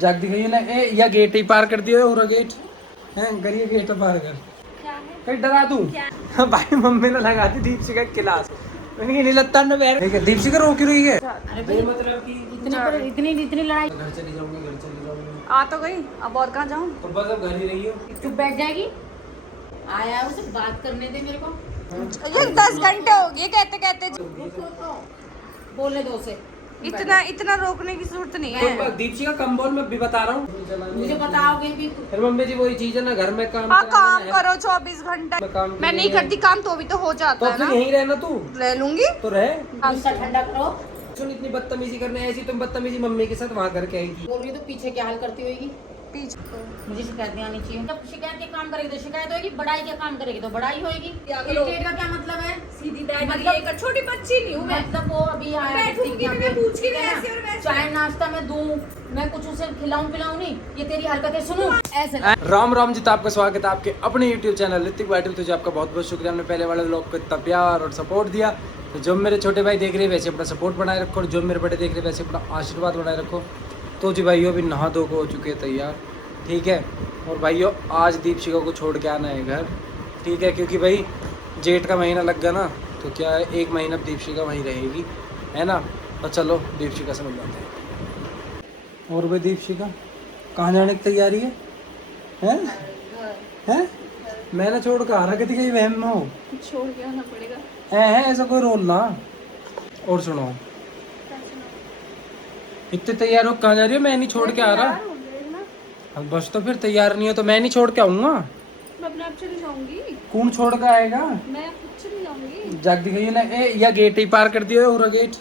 जग दिखाइए ना ए या गेट ही पार कर दियो और गेट हैं करिए गेट पार कर कहीं डरा दूं भाई मम्मी ने लगा दी दीपशिका क्लास मैंने नहीं लगता ना बैठ ठीक है दीपशिका रो क्यों रही है अरे मतलब कि इतनी लड़ाई घर चली जाऊंगी आ तो गई, अब और कहाँ जाऊँ? तो बस अब घर ही रही हो चुप बैठ जाएगी। आया उसे बात करने दे मेरे को। ये 10 घंटे हो गए कहते कहते बोले दो से इतना रोकने की जरूरत नहीं है। तो दीपशिका कम बोल मैं भी बता रहा हूँ मुझे बताओगे भी फिर मम्मी जी वही चीज है ना घर में काम हाँ कराना काम है। करो 24 घंटे। मैं नहीं करती काम तो भी तो हो तो जाता है फिर ना। यहीं रहना तू ले लूंगी तो रहे गुस्सा ठंडा करो। सुन इतनी बदतमीजी करने ऐसी तुम बदतमीजी मम्मी के साथ वहाँ करके आएगी बोल रही तो पीछे क्या हाल करती होगी पीछे मुझे शिकायत नहीं आनी चाहिए। जब शिकायत के काम करेगी तो शिकायत होगी, बड़ाई के काम करेगी तो बड़ाई होगी। इरिटेट का क्या मतलब है? सीधी बैठ मतलब एक छोटी बच्ची नहीं हूँ मैं। मतलब वो अभी आया चाय नाश्ता मैं दूं, मैं कुछ उसे खिलाऊं पिलाऊं नहीं, ये तेरी हरकतें सुनूं ऐसे। राम राम जी, तो आपका स्वागत है आपके अपने YouTube चैनल ऋतिक वाटिल। तुझे आपका बहुत बहुत शुक्रिया, हमने पहले वाले लोग को इतना प्यार और सपोर्ट दिया। तो जो मेरे छोटे भाई देख रहे हैं वैसे अपना सपोर्ट बनाए रखो, और जो मेरे बड़े देख रहे हैं वैसे अपना आशीर्वाद बनाए रखो। तो जी भाइयों अभी नहा धो को हो चुके हैं तैयार, ठीक है। और भाइयों आज दीपशिका को छोड़ के आना है घर, ठीक है, क्योंकि भाई जेठ का महीना लग गया ना, तो क्या है 1 महीना दीपशिका वहीं रहेगी, है ना। तो चलो दीपशिका से मिल जाते हैं। और भाई दीपशिका कहाँ जाने की तैयारी है? हैं? मैंने छोड़ कर आ रहा कि कहीं वहम में हो, छोड़ के आना पड़ेगा। है ऐसा कोई रोल ना। और सुनो इतने तैयार हो कहाँ जा रही हो? मैं नहीं छोड़ के आ रहा। अब बस तो फिर तैयार नहीं हो तो मैं नहीं छोड़ के आऊंगा। मैं अपने आप चली जाऊंगी। कौन छोड़ के आएगा? मैं खुद चली जाऊंगी। जग दिखाइए ना ए या गेट ही पार कर दियो और गेट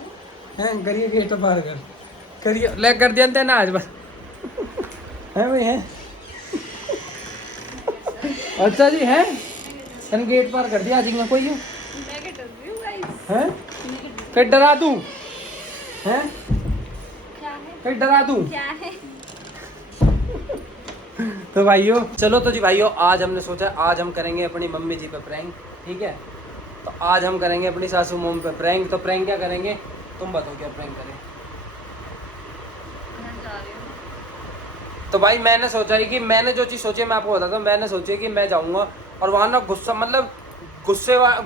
हैं करिए गेट पार कर करिए ले कर दिया ना आज बस है भाई है। अच्छा जी है सन गेट पार कर दिया आज मैं कोई है हैं कहीं डरा दूं हैं कहीं डरा दूं क्या है? तो भाइयों चलो, तो जी भाइयों आज हमने सोचा आज हम करेंगे अपनी मम्मी जी पे प्रैंक, ठीक है। तो आज हम करेंगे अपनी सासू मोम पे प्रैंक। तो प्रैंक क्या करेंगे तुम बताओ क्या प्रैंक करें? तो भाई मैंने सोचा है कि मैंने जो चीज़ सोची मैं आपको बताता हूँ। मैंने सोची कि मैं जाऊँगा और वहाँ ना गुस्सा मतलब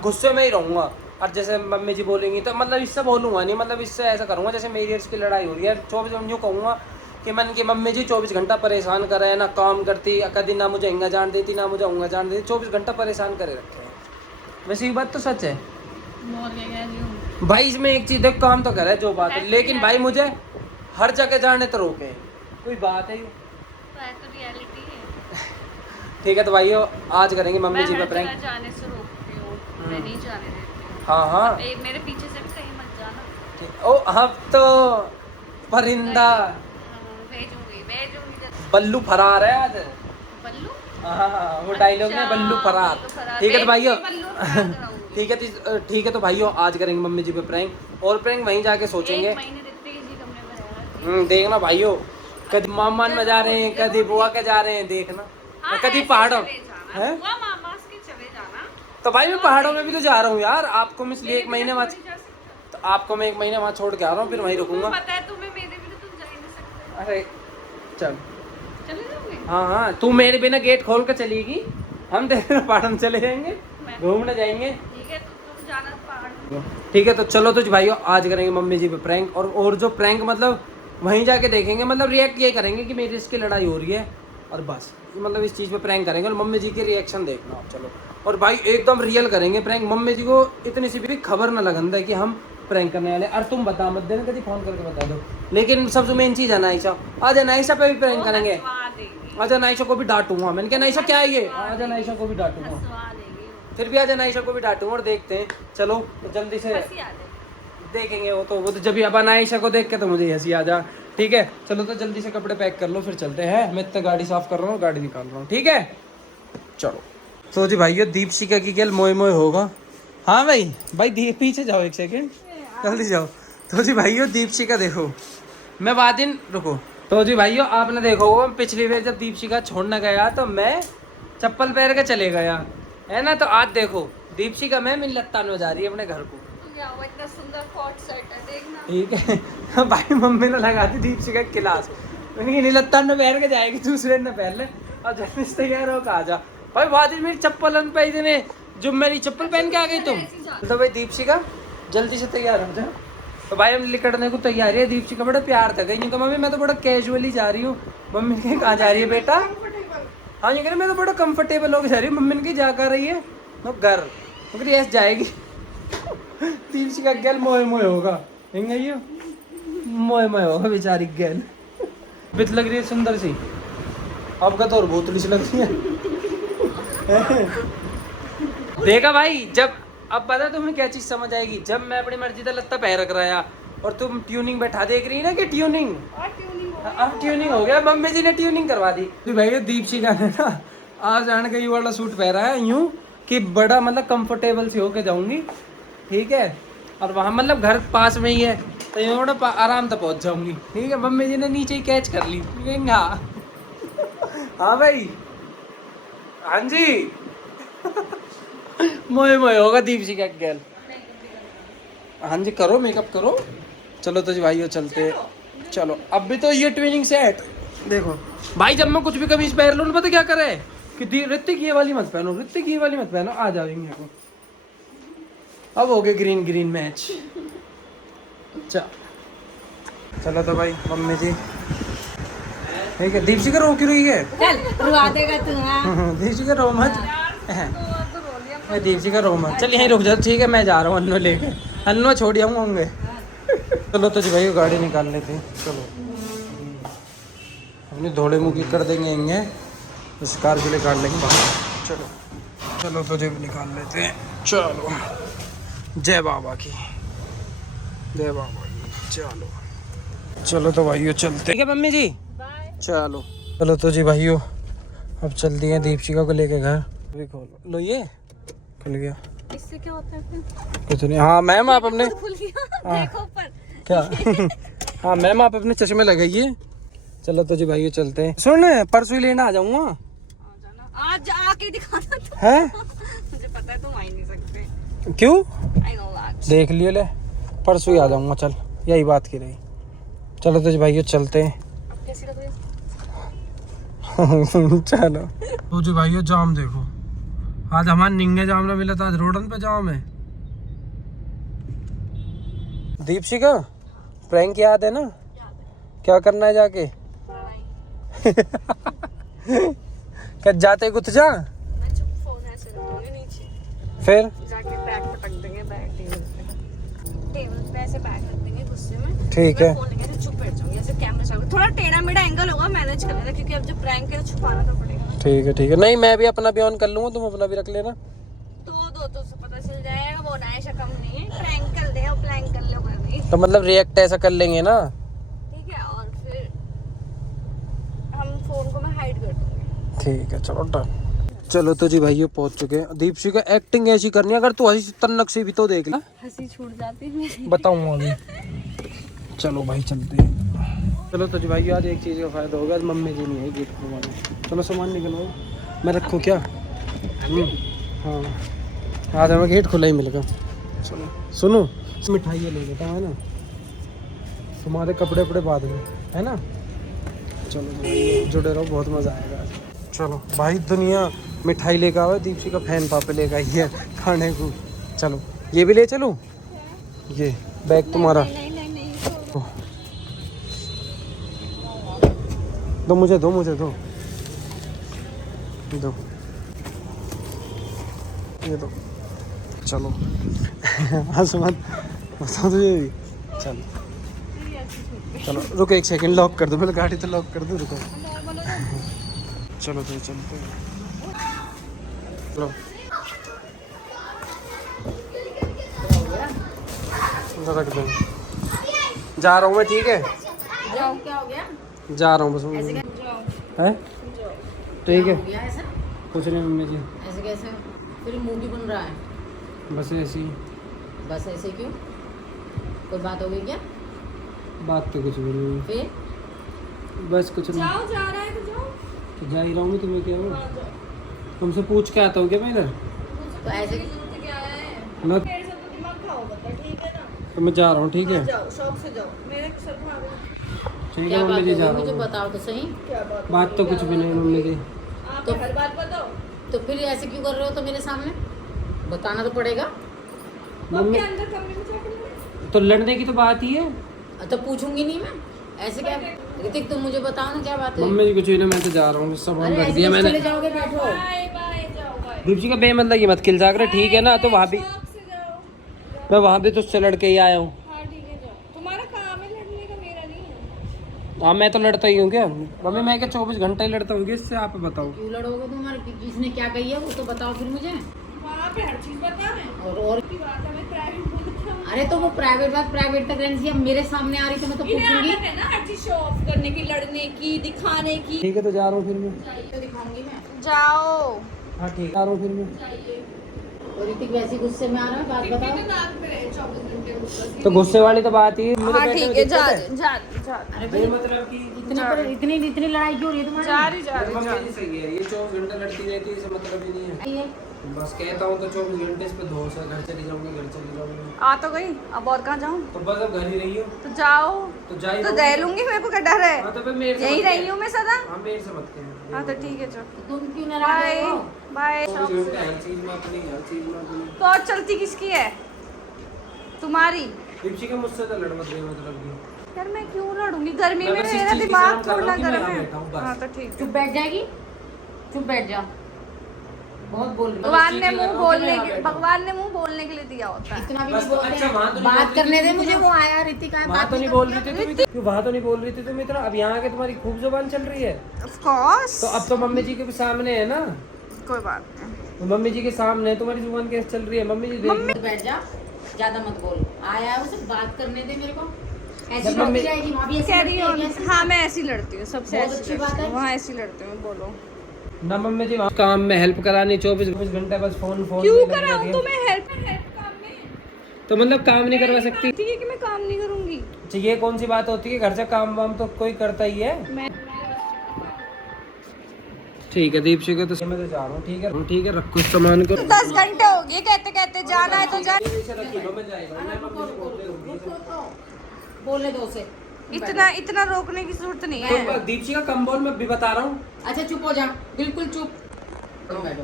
गुस्से में ही रहूँगा। और जैसे मम्मी जी बोलेंगी तो मतलब इससे बोलूँगा नहीं, मतलब इससे ऐसा करूँगा जैसे मेरी इसकी लड़ाई हो रही है 24 यूँ कहूँगा कि मन की मम्मी जी 24 घंटा परेशान कर रहे हैं, ना काम करती कभी, ना मुझे इंगा जान देती ना मुझे उंगा जान देती, 24 घंटा परेशान करे रखे हैं। वैसे ये बात तो सच है भाई, इसमें एक चीज़ देख काम तो करे जो बात है, लेकिन भाई मुझे हर जगह जाने तो रोके, कोई बात है ये ठीक है। तो भाई आज करेंगे मम्मी जी पे प्रैंक। जाने से रोकती हूँ, मैं नहीं जाने देती। हाँ हाँ मेरे पीछे से भी कहीं मत जाना। ठीक। ओ अब तो परिंदा भेजूंगी बल्लू फरार है आज। बल्लू हाँ वो डायलॉग है बल्लू फरार, ठीक है। तो भाइयों ठीक है ठीक है। तो भाइयों आज करेंगे मम्मी जी पे प्रैंक, और प्रैंक वहीं जाके सोचेंगे। देखना भाइयों कभी मामान में जा रहे हैं, कभी बुआ के जा रहे हैं, देखना कभी पहाड़ों है। तो भाई मैं पहाड़ों में भी तो जा रहा हूँ यार, आपको मैं इसलिए 1 महीने बाद तो आपको मैं 1 महीने वहाँ छोड़ के आ रहा हूँ, फिर वहीं रुकूंगा। अरे चल हाँ हाँ तू मेरे बिना गेट खोल कर चलेगी, हम तेरे पहाड़ में चले जाएंगे, घूमने जाएंगे, ठीक है। तो चलो तो भाइयों आज करेंगे मम्मी जी पे प्रैंक, और जो प्रैंक मतलब वहीं जाके देखेंगे, मतलब रिएक्ट ये करेंगे कि मेरी इसकी लड़ाई हो रही है और बस मतलब इस चीज़ पे प्रैंक करेंगे और मम्मी जी के रिएक्शन देखना आप। चलो और भाई एकदम रियल करेंगे प्रैंक, मम्मी जी को इतनी सी भी खबर ना लगन है कि हम प्रैंक करने वाले। और तुम बता मत देना, कभी फोन करके बता दो। लेकिन सबसे मेन चीज़ है नाइशा, आज नाइशा पे भी प्रैंक करेंगे। आज नाइशा को भी डांटूंगा, मैंने कहा नाइशा क्या है ये, आज नाइशा को भी डांटूंगा, फिर भी आज नाइशा को भी डांटूंगा। और देखते हैं चलो तो जल्दी से देखेंगे वो तो जब अब नाइशा को देख के तो मुझे हंसी आ जा, ठीक है। चलो तो जल्दी से कपड़े पैक कर लो फिर चलते हैं। मैं इतना गाड़ी साफ कर रहा हूँ, गाड़ी निकाल रहा हूँ, ठीक है। चलो तो जी भाइयों दीपशिका की खेल मोए मोए होगा। हाँ भाई पीछे जाओ 1 सेकेंड, जल्दी जाओ। तो जी भाइयों दीपशिका देखो मैं बाद दिन रुको। तो जी भाइयों आपने देखो पिछली बार जब दीपशिका छोड़ने गया तो मैं चप्पल पहन के चले गया, है ना। तो आज देखो दीपशिका में मिलत्ता में जा रही है अपने घर को, इतना सुंदर कोट सेट है देखना, ठीक है। भाई मम्मी ने लगा दी दीपशिका क्लास नहीं लत्ता ने पहन के जाएगी, दूसरे ने पहन ले और जल्दी से तैयार हो कहा जा भाई। बाद मेरी चप्पल अन पाई देने, जो मेरी चप्पल पहन के आ गई तुम। तो भाई दीपशिका जल्दी से तैयार हो जा। तो भाई हम निकलने को तैयार है। दीपशिका बड़ा प्यार था, कहीं मम्मी मैं तो बड़ा कैजुअली जा रही हूँ। मम्मी ने कहा जा रही है बेटा, हाँ ये कह रहे मैं तो बड़ा कंफर्टेबल होकर जा रही हूँ। मम्मी ने कहा जा कर रही है तो घर मगर ऐसे जाएगी। दीपशिका गैल मोए मोए होगा, ये मोए मोए होगा बेचारी गैल। बित लग रही है सुंदर सी, आपका तो और बोतली सी लग रही है। देखा भाई, जब अब पता तुम्हें क्या चीज समझ आएगी, जब मैं अपनी मर्जी का लत्ता पैर रख रहा और तुम ट्यूनिंग बैठा देख रही ना कि ट्यूनिंग अब ट्यूनिंग हो गया। मम्मी जी ने ट्यूनिंग करवा दी। तो भाई दीपशिका ने ना आज आने का ये वाला सूट पहना है यूं कि बड़ा मतलब कंफर्टेबल से होके जाऊंगी, ठीक है। और वहाँ मतलब घर पास में ही है तो यूँ बड़ा आराम से पहुँच जाऊंगी, ठीक है। मम्मी जी ने नीचे ही कैच कर ली। हाँ हाँ भाई, हाँ जी। मोए मोए होगा दीपशिका गैल। हाँ जी करो, मेकअप करो। चलो तो जी भाई चलते, चलो। अब भी तो ये ट्विनिंग सेट देखो भाई, जब मैं कुछ भी कमीज पहन लूँ पता क्या करे कि ऋतिक ये वाली मत पहनो, ऋतिक ये वाली मत पहनो, आ जाएंगे को। अब हो गए ग्रीन ग्रीन मैच। चलो तो भाई मम्मी जी, ठीक है। दीपशिका रो क्यों रही है? चल रुआ देगा तू। हाँ दीपशिका रो मत, दीपशिका रो मत। चल यहीं रुक जा, ठीक है। मैं जा रहा हूँ अन्नो लेके, अन्नो छोड़ होंगे। चलो तो जी भाई गाड़ी निकाल लेते हैं। चलो अपनी धोड़े मुँह की कर देंगे इंगे, स्कॉर्पियो काट लेंगे बाहर। चलो चलो तो जी निकाल लेते हैं। चलो जय बाबा की, जय बाबा की। चलो चलो तो भाइयों चलते हैं मम्मी जी। चलो चलो तो जी भाइयों अब चलती हैं दीपशिका को लेके घर। अभी खोलो लो, ये खुल गया। इससे क्या होता है फिर? कुछ नहीं। हाँ मैम आप अपने खुल गया। देखो ऊपर क्या? हाँ मैम आप अपने चश्मे लगाइए। चलो तो जी भाइयों चलते हैं। सुन परसों ही लेना आ जाऊंगा। आज आके दिखाना तो है। मुझे पता है तुम आ ही नहीं सकते। क्यों? I know that. देख लिए ले, परसों ही आ जाऊंगा। चल यही बात की रही। चलो तो जी भाइयों चलते हैं। अब कैसी लग रही है? चलो तो जी भाइयों जाम देखो, आज हमारे निंगे जाम ना मिला था, आज रोडन पे जाम है। दीपशिका प्रैंक याद है ना? क्या करना है जाके? क्या जाते कुछ जा मैं चुप फोन ऐसे रख दूंगी नीचे, फिर जाके बैग पटक देंगे, बैग टेबल पे ऐसे बैग रख देंगे गुस्से में, ठीक है। फोन लेके ऐसे चुप बैठ जाऊंगी, ऐसे कैमरा चालू, थोड़ा टेढ़ा मेढ़ा एंगल होगा, मैनेज कर लेना, क्योंकि अब जब प्रैंक है तो छुपाना तो पड़ेगा। ठीक है ठीक है। नहीं मैं भी अपना भी ऑन कर लूंगा, तुम अपना भी रख लेना। तो पता चल जाएगा वो ना ऐसा कम नहीं है, प्रैंक कर दे और प्रैंक कर लो कभी, तो मतलब रिएक्ट ऐसा कर लेंगे ना, ठीक है। और फिर हम फोन को मैं हाइड कर दूंगी। ठीक है चलो डन। चलो तो जी भाइयों पहुंच चुके हैं। दीपशिका एक्टिंग ऐसी करनी है, अगर तू हंसी तन्नक से भी तो देख ले, हंसी छूट जाती है मेरी। बताऊंगा अभी। चलो भाई चलते हैं। चलो तो जी भाई आज एक चीज़ का फ़ायदा होगा, आज मम्मी जी नहीं है गेट खुलवाने। चलो सामान निकलवाओ, मैं रखूँ क्या? हाँ आज हमें गेट खुला ही मिलेगा। चलो सुनो, मिठाई ले लेता है ना, तुम्हारे कपड़े वपड़े बाद में है ना। चलो तो भाई जुड़े रहो, बहुत मज़ा आएगा आज। चलो भाई दुनिया मिठाई लेकर आओ, दीपशिका फैन पापे लेकर आई है खाने को। चलो ये भी ले चलूँ, ये बैग तुम्हारा दो, मुझे दो, मुझे दो, दो ये दो। चलो हंस मत, बता तुझे भी। चलो चलो रुको एक सेकंड, लॉक कर दो पहले, गाड़ी तो लॉक कर दो, रुको। चलो तो चलते हैं। चलो रख दो, जा रहा हूँ मैं, ठीक है। जाओ, क्या हो गया? जा रहा हूँ बस। ऐसे कैसे जाओ? है ठीक है, हो गया ऐसा? कुछ नहीं मम्मी जी, ऐसे कैसे? फिर मुंह भी बन रहा है, बस ऐसी। बस ऐसे क्यों? कोई बात हो गई क्या? बात तो कुछ भी नहीं, फिर बस कुछ नहीं। जाओ, जा रहा है तो जाओ। तो जा ही रहा हूँ मैं, तुम्हें क्या हो? तुमसे पूछ के आता हूँ क्या मैं इधर? तो ऐसे की जरूरत क्या है? मैं मेरे साथ तो दिमाग खाओ, मतलब ठीक है ना? तो मैं जा रहा हूँ, ठीक है। जाओ, शौक से जाओ, मेरे सर में आ गया। ठीक है क्या बात मम्मी जी, हो जा गई? रहा मुझे हूँ। बताओ तो सही। बात तो कुछ भी नहीं मम्मी जी। तो हर बात बताओ। तो फिर ऐसे क्यों कर रहे हो तो मेरे सामने? बताना तो पड़ेगा। मम्मी तो लड़ने की तो बात ही है। तो पूछूंगी नहीं मैं, ऐसे क्या? ऋतिक तुम मुझे बताओ ना क्या बात है। मम्मी जी कुछ भी नहीं, मैं तो जा रहा हूँ, सामान अरे रख ऐसे दिया कैसे मैंने। चले जाओगे? बैठो। दीप जी का बेमतलब ये मत खिलजा कर, ठीक है ना? तो वहाँ भी मैं वहाँ भी तुझसे लड़के ही आया हूँ। हाँ ठीक है, जाओ। तुम्हारा काम है लड़ने का, मेरा नहीं है। हाँ मैं तो लड़ता ही हूँ क्या मम्मी, मैं क्या 24 घंटे ही लड़ता हूँ क्या इससे? आप बताओ। क्यों लड़ोगे तुम्हारे? किसने क्या कही है वो तो बताओ फिर मुझे। वहाँ पे हर चीज बता रहे और की बात है, मैं प्राइवेट बोलता हूँ। अरे तो वो प्राइवेट बात प्राइवेट तक रहनी चाहिए। अब मेरे सामने आ रही तो मैं तो इन्हें पूछूंगी। आदत है ना हर चीज शो ऑफ करने की, लड़ने की, दिखाने की। ठीक है तो जा रहा हूँ फिर मैं। तो दिखाऊंगी मैं। जाओ। हाँ ठीक है, जा रहा हूँ फिर मैं। और ऋतिक वैसे गुस्से में आ रहा है, बात बताओ। नाक पे रहे 24 घंटे ऊपर। तो गुस्से वाली तो बात ही है। मुझे हाँ बैठने में ठीक है, दिक्कत जा जा जा। अरे भाई बेमतलब की इतनी लड़ाई क्यों हो रही है तुम्हारी? जा रही जा रही जा मम्मी जी सही है, ये 24 घंटे लड़ती रहती है, इससे मतलब ही नहीं है। ये बस कहता हूँ तो 24 घंटे इस पे धो से घर चली जाऊंगी, घर चली जाऊंगी। आ तो गई, अब और कहाँ जाऊँ? तो बस अब घर ही रही हो तो जाओ। तो जा ही तो रहो। रह लूंगी, मेरे को क्या डर है? हाँ तो फिर मेरे से यही मत रही कह। हूँ मैं सदा। हाँ मेरे से मत कह। हाँ तो ठीक है, चलो तुम क्यों नाराज बाय हो? बाय। 24 घंटे हर चीज में अपनी, हर चीज में अपनी। तो और चलती किसकी है? तुम्हारी। दीप्ति का मुझसे तो लड़ मत रही मतलब की। यार मैं क्यों लड़ूंगी? गर्मी मैं में बस इस मेरा चीज़ की दिमाग शर्म कर थोड़ा रहा हूँ कि मैं गर्म यहाँ है। बैठा हूँ, बस। हाँ तो ठीक चुप है। बैठ जाएगी, चुप बैठ जा। बहुत बोल रही है। भगवान ने चीज़ मुंह कर रहा हूँ बोलने कि मैं के यहाँ बैठा हूँ। भगवान ने मुंह बोलने के लिए दिया होता है। इतना भी बस नहीं तो बोलते अच्छा, हैं। वहाँ तो नहीं बात बोल रही करने थी दे तुम मुझे, तो। वो आया ऋतिक आया, वहाँ बात तो नहीं बोल रही थी तुम इतना, क्यों वहाँ तो नहीं बोल रही थी तुम इतना? अब यहाँ आके तुम्हारी खूब जुबान चल रही है। Of course. तो अब तो मम्मी जी के भी सामने है ना, कोई बात नहीं। तो मम्मी जी के सामने तुम्हारी जुबान कैसे चल रही है? मम्मी जी देख लो। बैठ जा, ज्यादा मत बोल। आया है उसे, बात करने दे मेरे को। ऐसी जब मम्मी- लड़ती रहेगी वहाँ भी ऐसी कैरी लड़ती ऑन। रहेगी, ऐसी हाँ मैं ऐसी लड़ती हूँ, सबसे बहुत ऐसी अच्छी लड़ती बात हूँ। है। वहाँ ऐसी लड़ती हूँ, बोलो। ना मम्मी जी वहाँ काम में हेल्प करानी 24 घंटे बस फोन फोन क्यों में लगी कराऊँ? रहती है। तो मैं हेल्प काम में। तो मतलब काम नहीं करवा सकती? ठीक है कि मैं काम नहीं करूँगी। तो ये कौन सी बात होती है? घर से काम वाम तो कोई करता ही है। मैं ठीक है दीप शिका, तो मैं तो जा रहा हूँ। ठीक है रखो इस सामान को। 10 घंटे हो गए कहते कहते, जाना है तो जा। बोलने दो उसे। इतना रोकने की जरूरत नहीं है। तो दीपशी का कम बोल, मैं भी बता रहा हूँ। अच्छा चुप हो जा, बिल्कुल चुप। तुम बैठो,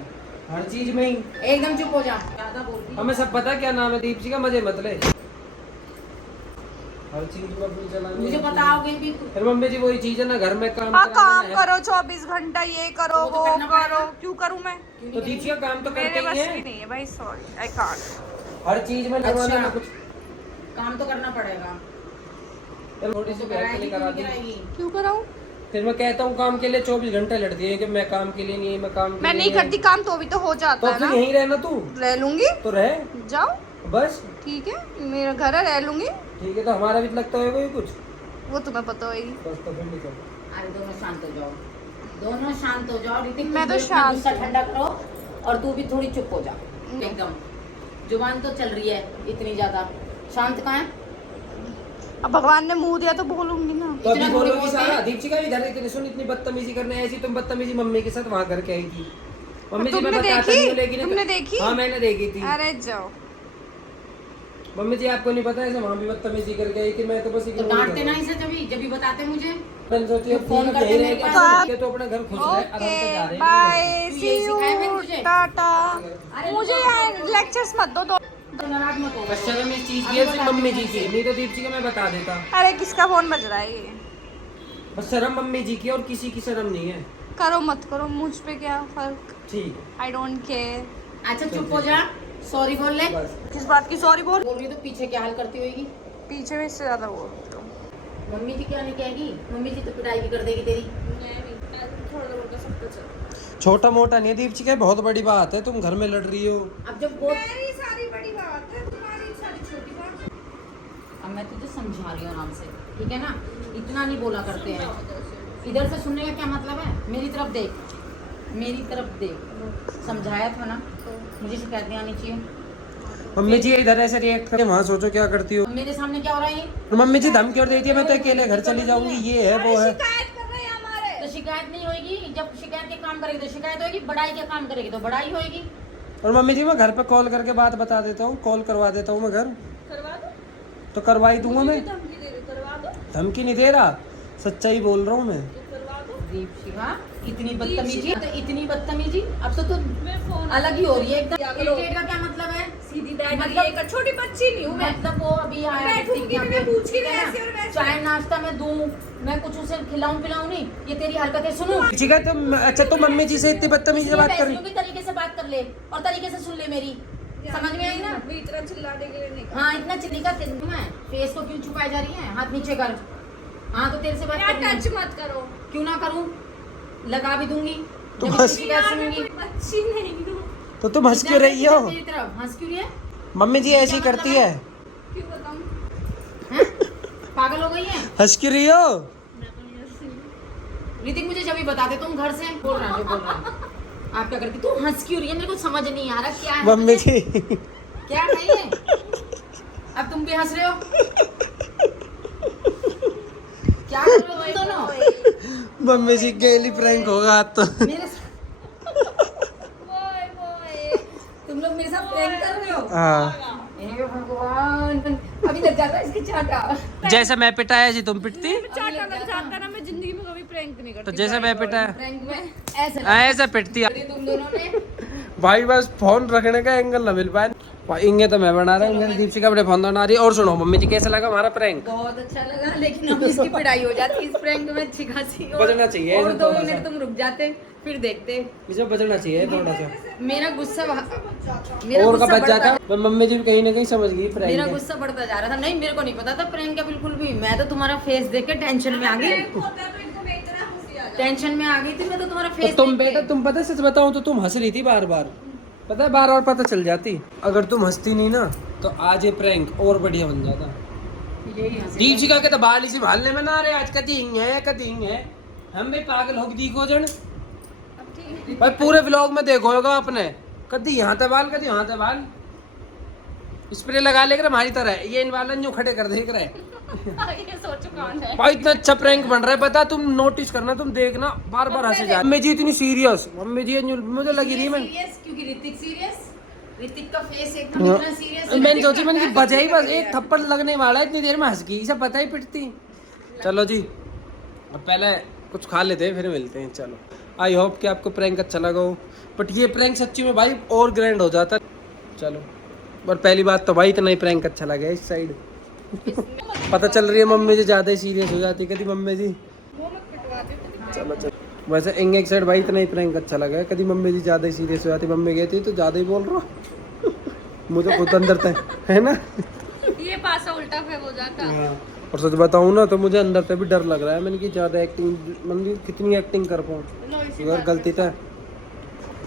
हर चीज में ही एकदम चुप हो जा। ज्यादा बोलती है। हमें सब पता क्या नाम है दीपशी का, मजे मत ले। हर चीज में अपनी चलानी मुझे है। बताओगे भी तू। फिर मम्मी जी वही चीज है ना, घर में काम हाँ कराना काम है। करो 24 घंटा, ये करो वो तो वो करना पड़ेगा। करो। क्यों करूँ मैं? तो दीपशी का काम तो मेरे करते बस ही की है। नहीं है भाई, सॉरी आई कांट। हर चीज में लगवाना अच्छा। ना कुछ। काम तो करना पड़ेगा। चल थोड़ी सी तो बहस के लिए करा दी। कराएगी। क्यों कराऊँ? फिर मैं कहता हूँ काम के लिए 24 घंटे लड़ती है कि मैं काम के लिए नहीं, मैं काम के मैं लिए नहीं करती काम तो भी तो हो जाता तो है फिर ना। यहीं रहना तू, रह लूंगी। तो रह जाओ बस। ठीक है, मेरा घर है, रह लूंगी। ठीक है, तो हमारा भी लगता है कोई कुछ, वो तुम्हें पता होगी। बस तो फिर निकल। अरे दोनों शांत हो जाओ, दोनों शांत हो जाओ। ऋतिक मैं तुम तो भी अपना शांत गुस्सा हूँ। ठंडा करो और तू भी थोड़ी चुप हो जा एकदम। जुबान तो चल रही है इतनी ज्यादा, शांत कहाँ है? अब भगवान ने मुंह दिया तो बोलूंगी ना। तो अभी इतना थोड़ी बोलोगी बोलते सारा हैं। दीपची का भी घर इतनी सुन, इतनी बदतमीजी करने ऐसी तुम बदतमीजी मम्मी के साथ वहाँ करके आई थी। मम्मी जी मैं तुमने बताता देखी? नहीं हूँ, लेकिन तुमने देखी? हाँ मैंने देखी थी। अरे जाओ। मम्मी जी आपको नहीं पता ऐसे वहाँ भी बदतमीजी करके आई कि मैं तो बस तो ignore डांटते कर ना रहा हूँ। इसे, जब भी बताते मुझे। मैंने सोची अब फोन फोन करके यही मेरे रहेगा, पास। तो अपना घर खुश रहे, आराम से जा रहे ओके हैं। बाय, तू सी यही सिखाया मैंने यू, तुझे? टाटा। मुझे यार लेक्चर्स मत दो तो। तो नाराज मत हो। बस शर्म इस चीज की है सिर्फ मम्मी जी की, नहीं तो दीपची का मैं बता देता। अरे किसका फोन बज रहा है ये? बस शर्म मम्मी जी की और किसी की शर्म नहीं है। करो मत करो, मुझ पे क्या फर्क। ठीक है आई डोंट केयर। अच्छा चुप हो जा, सॉरी बोल ले। बस। किस बात की सॉरी बोल? बोल रही तो पीछे क्या हाल करती होगी? पीछे में इससे ज्यादा वो। मम्मी जी क्या नहीं कहेगी? मम्मी जी तो पिटाई भी कर देगी तेरी। छोटा मोटा नहीं दीपची का, बहुत बड़ी बात है, तुम घर में लड़ रही हो। अब जब वो, सारी बड़ी बात है, तुम्हारी सारी छोटी बात। अब मैं तुझे समझा रही हूँ आराम से, ठीक है ना? इतना नहीं बोला करते हैं। इधर से सुनने का क्या मतलब है? मेरी तरफ देख, मेरी तरफ देख। समझाया था ना, मुझे शिकायत नहीं आनी चाहिए। मम्मी जी इधर ऐसे रिएक्ट करके वहाँ सोचो क्या करती हो। मेरे सामने क्या हो रहा है ये? तो मम्मी जी धमकी और देती है मैं तो अकेले घर चली जाऊंगी, ये है वो है। शिकायत कर रहे हैं हमारे। तो शिकायत नहीं होगी, जब शिकायत के काम करेगी तो शिकायत होगी, बड़ाई के काम करेगी तो बड़ाई होगी। और मम्मी जी मैं घर पे कॉल करके बात बता देता हूँ, कॉल करवा देता हूँ मैं घर, करवा दो। तो करवा ही दूंगा मैं। धमकी दे रहे, करवा दो। धमकी नहीं दे रहा, सच्चाई बोल रहा हूँ मैं। दीपशिखा इतनी बदतमीजी, तो इतनी बदतमीजी अब तो तुम मैं फोन अलग ही हो रही है एकदम। इरिटेट का क्या मतलब है? सीधी बैठ मतलब- मतलब एक छोटी बच्ची नहीं हूँ मैं। मतलब वो अभी आया बैठूंगी यहाँ भी, पे, मैं पूछ ही ठीक है ना? वैसे और वैसे। चाय नाश्ता मैं दूं, मैं कुछ उसे खिलाऊं पिलाऊं नहीं, ये तेरी हरकतें सुनूं। ठीक है तुम, अच्छा तुम मम्मी जी से इतनी बदतमीजी से बात कर रही। इसलिए तरीके से बात कर ले और तरीके से सुन ले मेरी, समझ में आई ना? अभी इतना चिल्लाने के लिए नहीं कहा। हाँ इतना चिल्ली का फेस को क्यों छुपाई जा रही है? हाथ नीचे कर। हाँ तो तेरे से बात यार कर टच मत करो। क्यों ना करूं? लगा भी दूंगी तो जब बस- इसकी बात यार मैं सुनूंगी। कोई बच्ची नहीं हूँ। तो तुम हंस क्यों रही हो? मेरी तरफ हंस क्यों रही है? मम्मी जी ऐसी क्या करती मतलब है, क्यों बताऊँ? हैं? पागल हो गई है? हंस क्यों रही हो? मैं तो नहीं हंसी। ऋतिक मुझे जब ही बताते तुम घर से बोल रहा है आप क्या करती? तू हंस क्यों रही है? मेरे को समझ नहीं आ रहा क्या है मम्मी तुझे? जी क्या है ये? अब तुम भी हंस रहे हो? क्या कर रहे हो तुम दोनों? मम्मी जी गेली प्रैंक होगा आज तो। मेरे बोय बोय। तुम लोग मेरे साथ प्रैंक कर रहे हो? हाँ, हे भगवान, अभी लग जाता है इसकी चाटा। जैसे मैं पिटाया जी तुम पिटती, चाटा लग जाता ना, मैं जिंदगी में कभी प्रैंक नहीं करती। तो जैसे मैं पिटाया प्रैंक में ऐसे ऐसे पिटती। तुम दोनों ने। भाई बस फोन रखने का एंगल ना मिल पाए। भाई इंगे तो मैं बना रहा हूँ, इंगे दीपशिका अपने फोन बना रही है। और सुनो मम्मी जी कैसा लगा हमारा प्रैंक? बहुत अच्छा लगा, लेकिन अब इसकी पिटाई हो जाती इस प्रैंक में अच्छी खासी। बचना चाहिए और इसे 2 थोड़ा मिनट सा। तुम रुक जाते फिर देखते। इसे बचना चाहिए थोड़ा सा, मेरा गुस्सा और का बच जाता। पर मम्मी जी भी कहीं ना कहीं समझ गई मेरा प्रैंक है। गुस्सा बढ़ता जा रहा था। नहीं मेरे को नहीं पता था प्रैंक का बिल्कुल भी। मैं तो तुम्हारा फेस देख के टेंशन में आ गई। होता है तो इनको मैं इतना हंसी आ जाती टेंशन में आ गई थी मैं तो तुम्हारा तो फेस तुम देख बेटा के। तुम पता है सच बताऊं तो तुम हंस रही थी बार बार, पता है बार बार पता चल जाती। अगर तुम हंसती नहीं ना तो आज ये प्रैंक और बढ़िया बन जाता। यही हंसी। दीपशिका के तो बाल इसी भालने में ना रहे आज, कदी है कदी है। हम भी पागल हो दीखो जन अब ठीक भाई, पूरे व्लॉग में देखो होगा आपने, कदी यहाँ ते बाल कदी यहाँ ते बाल। स्प्रे लगा लेकर हमारी तरह ये इन बालन जो खड़े कर देख रहे है। ये सोचो कौन है। भाई। इतना अच्छा प्रैंक बन रहा है, पता तुम नोटिस करना, तुम देखना बार बार हंसे जा। मम्मी जी इतनी सीरियस, मम्मी जी मुझे लगी रही मैं सीरियस क्योंकि ऋतिक सीरियस, ऋतिक का फेस एकदम इतना सीरियस। मैंने सोची मैंने कि बजा ही बस एक थप्पड़ लगने वाला है, इतनी देर में हंस गई, इसे पता ही पिटती। चलो जी अब पहले कुछ खा लेते हैं फिर मिलते हैं। चलो आई होप कि आपको प्रैंक अच्छा लगा हो, बट ये प्रैंक सच्ची में भाई और ग्रैंड हो जाता। चलो और पहली बात तो भाई इतना ही प्रैंक अच्छा लगा इस साइड। पता चल रही है मम्मी जी ज्यादा ही सीरियस हो जाती कभी मम्मी जी। वो मत कटवा दे तो। चलो चलो वैसे इंगे एक साइड भाई इतना ही प्रैंक अच्छा लगा है, कभी मम्मी जी ज्यादा ही सीरियस हो जाती। मम्मी कहती तो ज्यादा ही बोल रहा हूँ मुझे खुद अंदर तक है ना। ये पासा उल्टा पे हो जाता। और सच बताऊँ ना तो मुझे अंदर से भी डर लग रहा है, मैंने कि ज्यादा एक्टिंग मतलब कितनी एक्टिंग कर पाऊँ। लो इसी अगर गलती था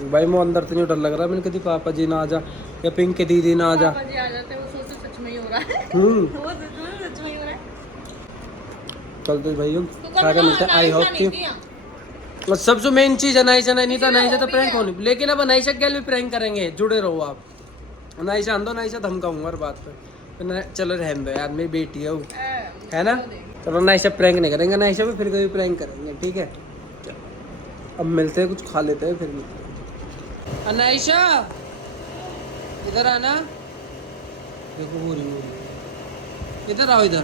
भाई मैं अंदर से नहीं डर लग रहा है, मैंने कभी पापा जी ना आ जा या पिंक के दीदी ना आ जा। पापा जी आ जाते हैं, वो सोचते सच में ही हो रहा है। हम्म वो सच में ही हो रहा है। चलते भाई हम तो खा के मिलते हैं। आई होप कि और सबसे मेन चीज अनाइशा नहीं था, अनाइशा तो प्रैंक होनी, लेकिन अब अनाइशा के लिए भी प्रैंक करेंगे, जुड़े रहो आप। अनाइशा आंदो, अनाइशा धमकाऊंगा हर बात पे। चलो रहने दो यार, मेरी बेटी है वो, है ना। चलो अनाइशा प्रैंक नहीं करेंगे, अनाइशा पे फिर कभी प्रैंक करेंगे, ठीक है। चलो अब मिलते हैं, कुछ खा लेते हैं फिर मिलते हैं। अनाइशा इधर आना, देखो हो रही है, इधर आओ इधर।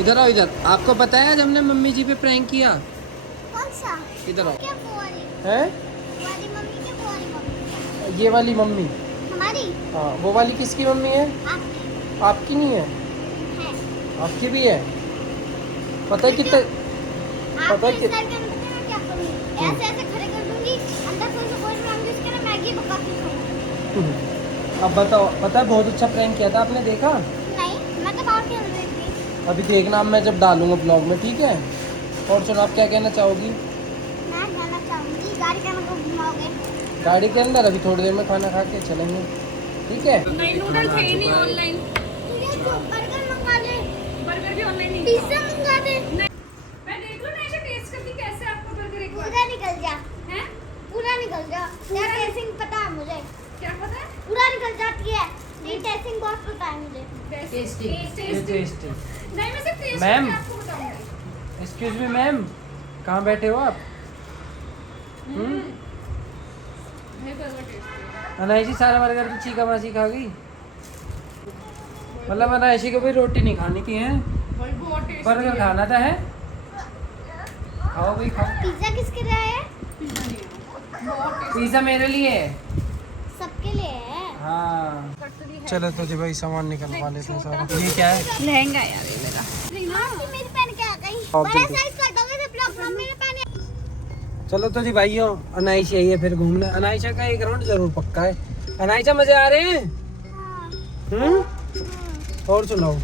इधर आओ इधर। आपको पता है आज हमने मम्मी जी पे प्रैंक किया? कौन सा? इधर आओ। क्या वो वाली? हैं? वाली मम्मी क्या वो वाली मम्मी? ये वाली मम्मी, हमारी? हाँ वो वाली किसकी मम्मी है? आपकी आपकी नहीं है, है। आपकी भी है। पता है कितने आप पता है इस टाइप के अंदर मैं क्या करूँगी? ऐसे ऐसे खड़े कर दूंगी, अंदर कोई से कोई मांगी उसके ना मैगी पका के खाऊंगी। अब बताओ, पता है बहुत अच्छा प्रैंक किया था, आपने देखा? नहीं, मैं तो बाहर खेल रही थी। अभी देखना, अब मैं जब डालूंगा ब्लॉग में, ठीक है। और सुनो आप क्या कहना चाहोगी? मैं जाना चाहूँगी, गाड़ी का मतलब घुमाओगे? गाड़ी के अंदर अभी थोड़ी देर में खाना खा के चलेंगे, ठीक है। नहीं नूडल थे ही नहीं ऑनलाइन। तू ये जो बर्गर मंगा ले, बर्गर भी ऑनलाइन नहीं। पिज्जा मंगा दे। मैं देख लूं ना ऐसे टेस्ट करती कैसे आपको बर्गर एक बार। पूरा निकल जा, हैं? पूरा निकल जा। तेरा टेस्टिंग पता है मुझे, क्या पता है? पूरा निकल जाती है। ये टेस्टिंग बहुत पता है मुझे। टेस्टी। टेस्ट। नहीं मैं सिर्फ टेस्ट मैम। करके आपको बताऊंगी। एक्सक्यूज मी मैम, कहाँ बैठे हो आप? है बर्गर टेस्टी। अनायशी सारा बर्गर तो चीका मासी खा गई। मतलब अनायशी को भी रोटी नहीं खानी थी हैं, बर्गर खाना था है। खाओ भाई खाओ। पिज्जा किसके लिए है? पिज्जा मेरे लिए है। सबके लिए है। हाँ चलो तो जी भाई सामान निकलवा लेते हैं सारा। ये क्या है? लहंगा यार ये मेरा। मासी मेरी पहन के आ गई। अब बड़ा देखो। साइज कर दोगे तो प्रॉब्लम मेरे पहने। चलो तो जी भाइयों अनायशा आई है फिर घूमने। अनायशा का एक राउंड जरूर पक्का है। अनायशा मजे आ रहे हैं? हाँ। और सुनाओ।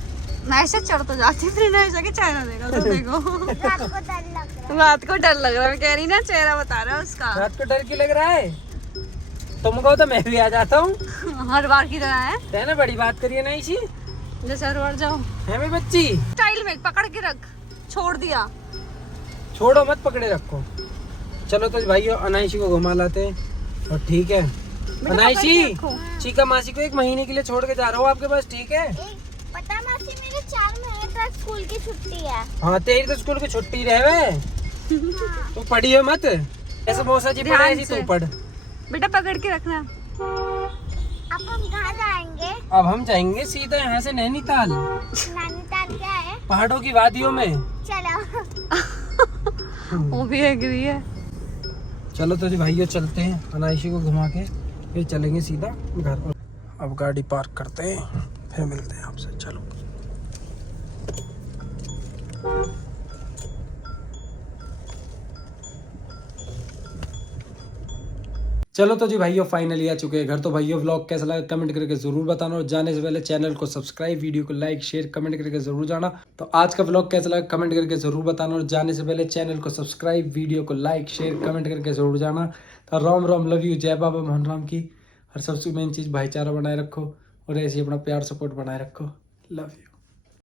मैं ऐसे चढ़ तो जाती फिर ना ऐसा कि चाइना देगा तो देखो। रात को डर लग रहा है। रात को डर लग रहा है, मैं कह रही ना चेहरा बता रहा है उसका। रात को डर क्यों लग रहा है? तुम कहो तो मैं भी आ जाता हूँ। हर बार की तरह है, ना बड़ी बात करिए ना इसी जैसे हर बार जाओ है मेरी बच्ची। स्टाइल में पकड़ के रख, छोड़ दिया। छोड़ो मत, पकड़े रखो। चलो तो भाइयों अनायशी को घुमा लाते हैं। और ठीक है अनायशी, रखो। चीका मासी को 1 महीने के लिए छोड़ के जा रहा हूँ आपके पास, ठीक है? पता मासी मेरे 4 महीने तक स्कूल की छुट्टी है। हाँ तेरी तो स्कूल की छुट्टी रहे। तू पढ़ी हो मत, ऐसे मौसा जी पढ़े ध्यान ऐसी से। तू पढ़। बेटा पकड़ के रखना। अब हम कहाँ जाएंगे? अब हम जाएंगे सीधा यहाँ से नैनीताल, नैनीताल क्या है? पहाड़ों की वादियों में। चलो। वो भी एग्री है। चलो तो जी भाइयों चलते हैं, अनायशी को घुमा के फिर चलेंगे सीधा घर पर। अब गाड़ी पार्क करते हैं, फिर मिलते हैं आपसे। चलो चलो तो जी भाइयों फाइनली आ चुके हैं घर। तो भाइयों व्लॉग कैसा लगा कमेंट करके जरूर बताना, और जाने से पहले चैनल को सब्सक्राइब, वीडियो को लाइक शेयर कमेंट करके जरूर जाना। तो आज का व्लॉग कैसा लगा कमेंट करके जरूर बताना, और जाने से पहले चैनल को सब्सक्राइब, वीडियो को लाइक शेयर कमेंट करके जरूर जाना। तो राम राम, लव यू, जय बाबा मोहन राम की। और सबसे मेन चीज़ भाईचारा बनाए रखो, और ऐसे ही अपना प्यार सपोर्ट बनाए रखो। Love you.